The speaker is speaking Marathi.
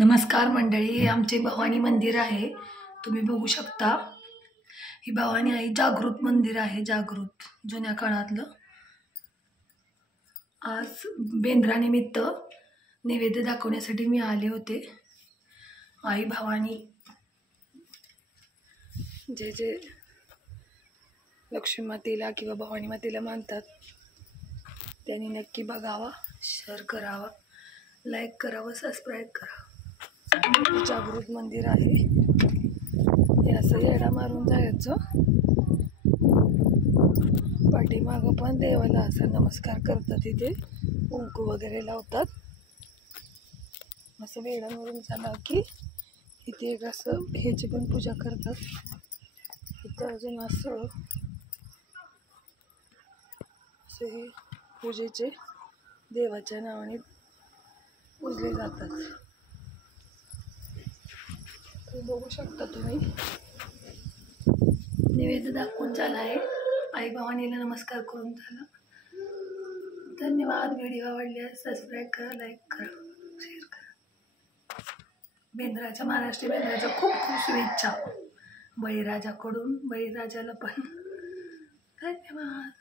नमस्कार मंडळी, आमचे भवानी मंदिर आहे. तुम्ही बघू शकता. ही भवानी आई जागृत मंदिर आहे. जागृत जुन्या काळातलं. आज बेंद्रानिमित्त नैवेद्य दाखवण्यासाठी मी आले होते. आई भवानी जे जे लक्ष्मी मातेला किंवा भवानी मातेला मानतात त्यांनी नक्की बघावा, शेअर करावा, लाईक करावं, सबस्क्राईब करावं. जागृत मंदिर आहे. हे असं येडा मारून जायचं. पाठीमागं पण देवाला असं नमस्कार करतात. इथे कुंकू वगैरे लावतात. असं वेडा मारून झाला की इथे एक असं ह्याची पण पूजा करतात. इथं अजून असं हे पूजेचे देवाच्या नावाने पूजले जातात. बघू शकता तुम्ही. नैवेद्य दाखवून झाला आहे. आई भवानीला नमस्कार करून झाला. धन्यवाद. व्हिडिओ आवडल्यास सबस्क्राईब करा, लाईक करा, शेअर करा. बेंद्राच्या, महाराष्ट्रीय बेंद्राच्या खूप खूप शुभेच्छा बळीराजाकडून. बळीराजाला पण धन्यवाद.